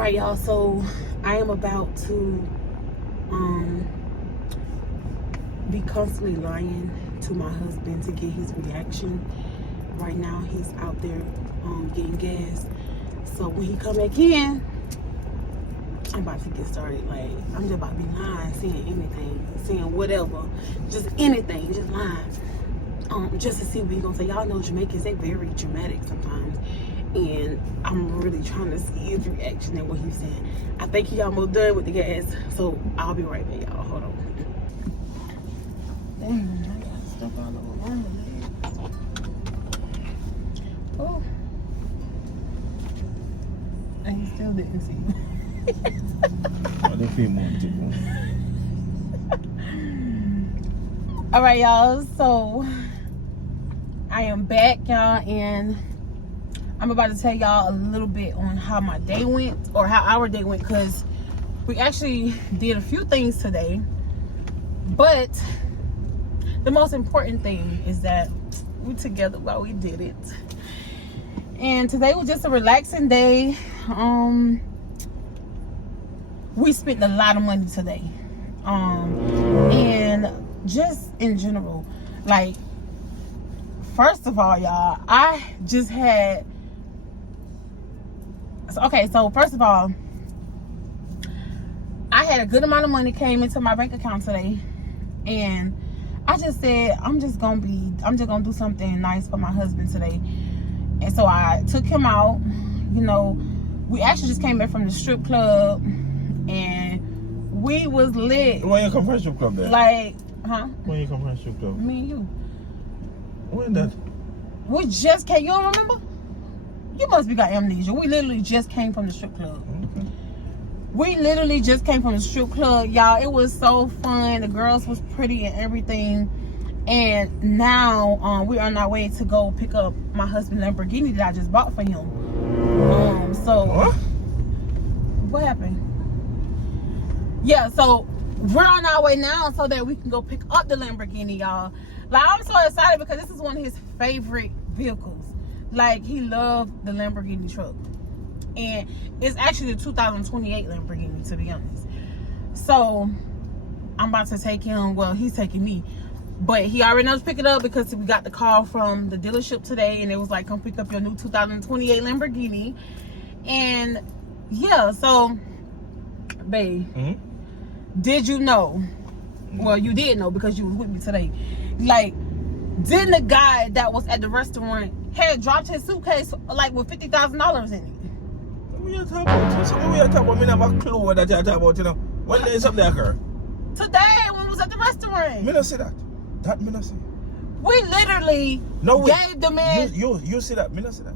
right, y'all, so I am about to be constantly lying to my husband to get his reaction. Right now he's out there getting gas, so when he come back in, I'm about to get started. Like, I'm just about to be lying, saying anything, saying whatever, just anything, just lying, just to see what he gonna say. Y'all know Jamaicans, they very dramatic sometimes, and I'm really trying to see his reaction and what he's saying. I think he almost done with the gas, so I'll be right back, y'all. Hold on. Dang, I got stuff all over my legs. Oh, and he still didn't see me. All right, y'all, so I am back, y'all, and I'm about to tell y'all a little bit on how my day went, or how our day went, because we actually did a few things today, but the most important thing is that we together while we did it. And today was just a relaxing day. We spent a lot of money today, and just in general, like, first of all, y'all, I just had, so first of all, I had a good amount of money came into my bank account today, and I just said, I'm just gonna do something nice for my husband today. And so I took him out. You know, we actually just came back from the strip club, and we was lit. When you come from the strip club there? Like, huh? When you come from the strip club? Me and you. When that? We just came, you don't remember? You must be got amnesia. We literally just came from the strip club. Okay. We literally just came from the strip club, y'all. It was so fun. The girls was pretty and everything. And now we are on our way to go pick up my husband's Lamborghini that I just bought for him. So what happened? Yeah, so we're on our way now so that we can go pick up the Lamborghini, y'all. Like, I'm so excited because this is one of his favorite vehicles. Like, he loved the Lamborghini truck. And it's actually the 2028 Lamborghini, to be honest. So I'm about to take him, well, he's taking me, but he already knows to pick it up because we got the call from the dealership today, and it was like, come pick up your new 2028 Lamborghini. And yeah, so babe, did you know, well, you did know because you was with me today, like, didn't the guy that was at the restaurant had dropped his suitcase like with $50,000 in it? What are you talking about? Something we are talking about, I have a clue what that you're talking about, you know. When did something occur? Today, when we was at the restaurant. Me not see that. That me not see. We literally gave the man. You see that? Me not see that.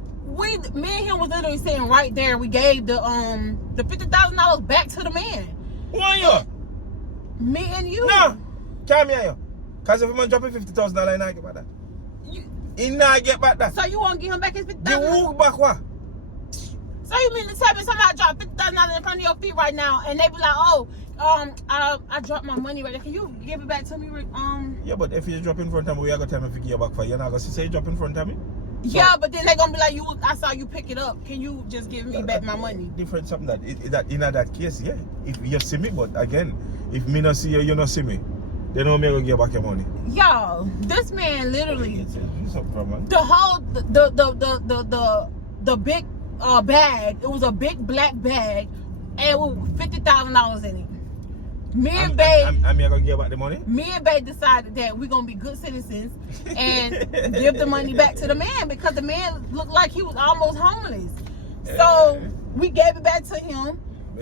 Me and him was literally sitting right there. We gave the $50,000 back to the man. Who are you? Me and you. No, come here, cause if a man dropping $50,000, he not get back that. He not get back that. So you won't give him back his $50,000? You walk back what? So you mean to tell me somebody dropped $50,000 in front of your feet right now, and they be like, oh, I dropped my money right there. Can you give it back to me? Yeah, but if you drop in front of me, we are gonna tell me to give you back for you. You're not gonna say drop in front of me. So, yeah, but then they gonna be like, I saw you pick it up. Can you just give me back my money? Different something that in that case, yeah. If you see me, but again, if me not see you, you not see me. They don't make you give back your money. Y'all, this man literally it's a problem. The whole the big bag. It was a big black bag, and with $50,000 in it. Me and Babe, I'm gonna give back the money. Me and Babe decided that we're gonna be good citizens and give the money back to the man, because the man looked like he was almost homeless. So we gave it back to him.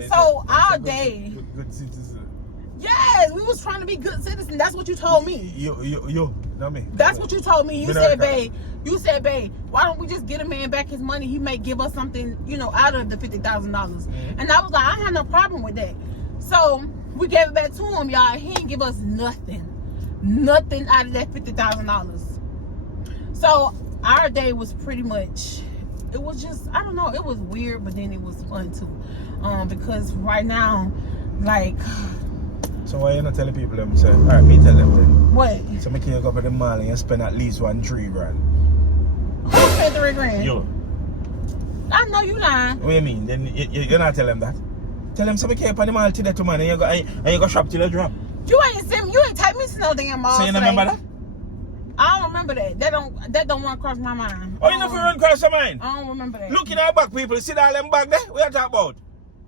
So our day. Good citizen. Yes, we was trying to be good citizens. That's what you told me. You, not me. That's what you told me. You said, babe, why don't we just get a man back his money? He may give us something, you know, out of the $50,000. And I was like, I have no problem with that. So we gave it back to him, y'all. He didn't give us nothing out of that $50,000. So our day was pretty much, it was just, I don't know, it was weird, but then it was fun too. Because right now, like, so why you not telling people them say, alright, me tell them then. What? So me can go up at the mall and spend at least $3,000. Who spent $3,000? You. I know you lying. What do you mean? Then you're not tell him that. Tell him something keep on the mall today to man and you go shop till you drop. You ain't take me to no damn mall. So you remember that? I don't remember that. That don't run across my mind. Oh, you never run across your mind? I don't remember that. Look in our back, people. See all them back there? What you talking about?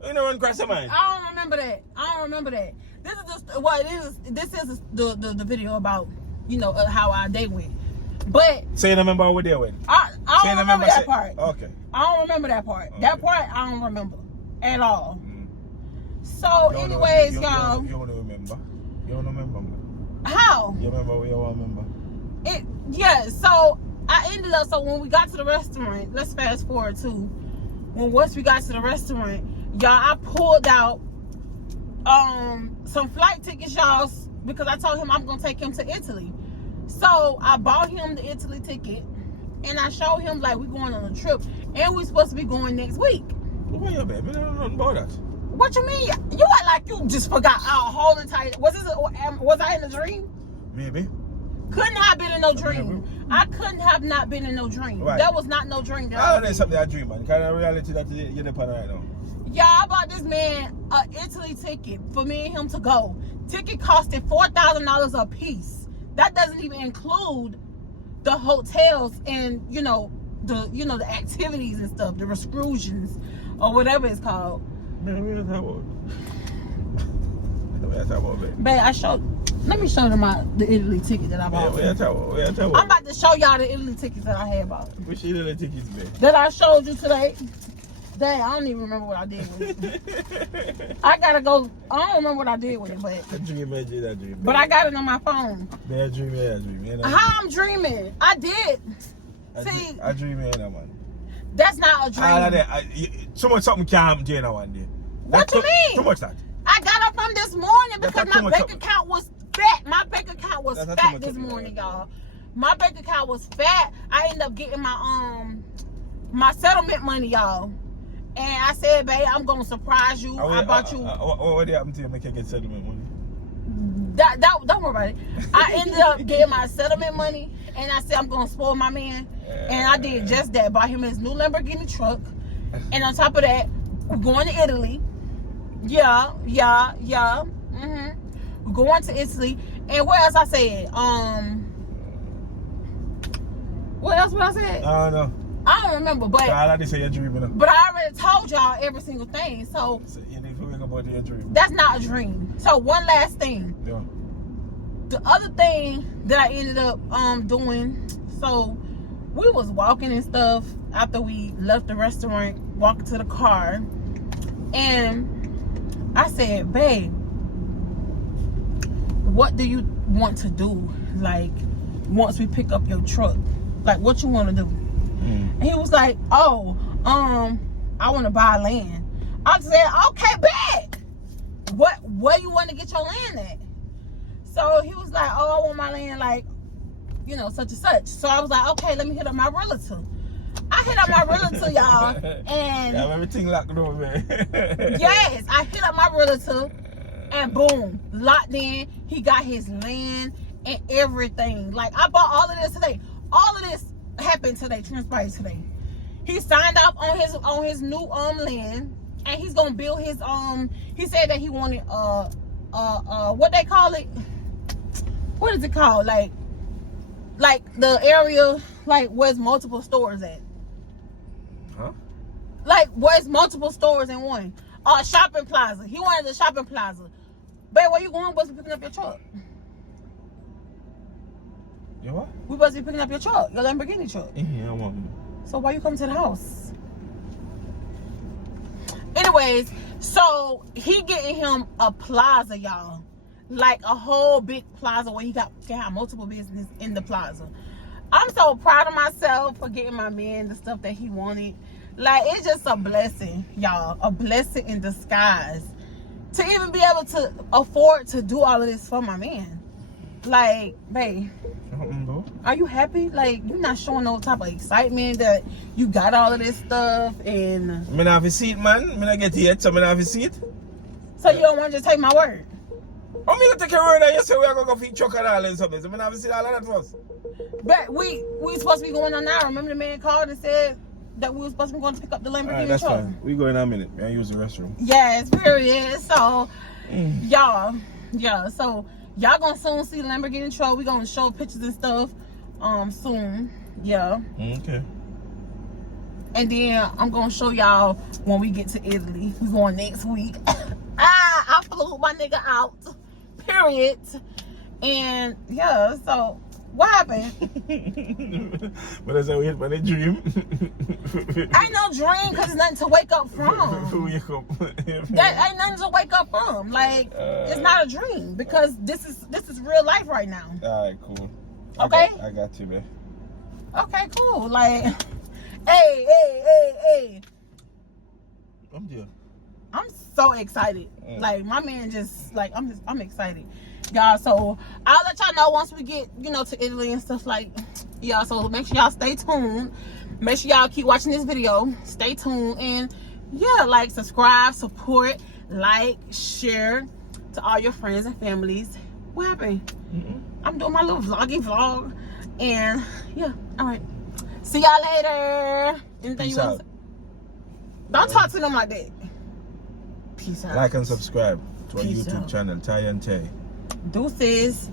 You never run across your mind? I don't remember that. This is just what it is. This is the video about, you know, how our day went. But so you remember how they went? I don't remember that part. Okay. I don't remember that part. Okay. That part I don't remember at all. So, anyways, y'all. You don't remember? You don't remember? How? You remember what you don't remember? Yeah, so I ended up, so when we got to the restaurant, let's fast forward to once we got to the restaurant, y'all, I pulled out some flight tickets, y'all, because I told him I'm going to take him to Italy. So I bought him the Italy ticket, and I showed him, like, we're going on a trip, and we're supposed to be going next week. Why you, baby? I don't know nothing about that. What you mean? You act like you just forgot our whole entire... Was I in a dream? Maybe. Couldn't have been in no dream. I couldn't have not been in no dream. Right. That was not no dream. I know something I dream, man. Kind of reality that you're the part right now. Yeah, I bought this man an Italy ticket for me and him to go. Ticket costed $4,000 a piece. That doesn't even include the hotels and the activities and stuff, the excursions or whatever it's called. Man, what are you talking about? Babe, let me show them the Italy ticket that I bought. What are you talking about? I'm about to show y'all the Italy tickets that I had bought. Which Italy tickets, man? That I showed you today. Dang, I don't even remember what I did with it. I don't remember what I did with it, but... I dream. But I got it on my phone. Man, I dream. You know? How I'm dreaming? I did. I dream, man. That's not a dream. All of that. So much something can't happen to you now one day. What you mean? Too much that. I got up from this morning because my bank account was fat. My bank account was fat this morning, y'all. My bank account was fat. I ended up getting my settlement money, y'all. And I said, babe, I'm gonna surprise you. I bought you. What happened to you? Make you get settlement money. Don't worry about it. I ended up getting my settlement money, and I said I'm gonna spoil my man, and I did just that. Bought him his new Lamborghini truck, and on top of that, we're going to Italy. Yeah. We're going to Italy, and what else I said? What else would I say? I don't know. I don't remember, but I like to say you're dreaming. But I already told y'all every single thing, so you need to think about your dream. That's not a dream. So one last thing. Yeah. The other thing that I ended up doing, so we was walking and stuff after we left the restaurant, walking to the car, and I said, babe, what do you want to do, like, once we pick up your truck? Like, what you want to do? And he was like, oh, I want to buy land. I said, okay, bet. Where you want to get your land at? So he was like, oh, I want my land, like, such and such. So I was like, okay, let me hit up my realtor. I hit up my realtor, y'all, and yeah, everything locked over, man. Yes, I hit up my realtor, and boom, locked in. He got his land and everything. Like, I bought all of this today. All of this happened today, transpired today. He signed off on his new land, and he's gonna build his he said that he wanted what they call it, what is it called, like the area like where's multiple stores at, like where's multiple stores in one shopping plaza. He wanted the shopping plaza. Babe, where you going? Supposed to be picking up your truck. You what? We supposed to be picking up your truck, your Lamborghini truck. Yeah, I want. So why you come to the house? Anyways, so he getting him a plaza, y'all. Like a whole big plaza where he can have multiple business in the plaza. I'm so proud of myself for getting my man the stuff that he wanted. Like, it's just a blessing, y'all. A blessing in disguise. To even be able to afford to do all of this for my man. Like, babe, are you happy? Like, you're not showing no type of excitement that you got all of this stuff and... I don't have a seat, man. I don't get yet, so I don't have a seat. So you don't want to just take my word? I'm going to take your word that you say we are going to go feed truck and all and something. So I don't have a seat all of that first. But we supposed to be going on now. Remember the man called and said that we were supposed to be going to pick up the Lamborghini Alright, that's truck. fine. We go in a minute. Man, use the restroom. Yes, period. So, y'all, yeah. So y'all gonna soon see the Lamborghini truck. We gonna show pictures and stuff, soon. Yeah. Okay. And then I'm gonna show y'all when we get to Italy. We going next week. I flew my nigga out. Period. And yeah, so what happened? But as I wait for the dream. Ain't no dream because it's nothing to wake up from. Wake up. That ain't nothing to wake up from. Like it's not a dream because this is real life right now. Alright, cool. Okay? I got you, man. Okay, cool. Like hey. I'm there. I'm so excited. Like my man just like I'm excited. Y'all, so I'll let y'all know once we get, to Italy and stuff like y'all. So make sure y'all stay tuned. Make sure y'all keep watching this video. Stay tuned and yeah, like, subscribe, support, like, share to all your friends and families. What happened? I'm doing my little vloggy vlog. And yeah, alright. See y'all later. Anything Peace you want out. to say? Don't talk to them like that. Peace out. Like and subscribe to our Peace YouTube out. channel, Taye and Taye. Deuces.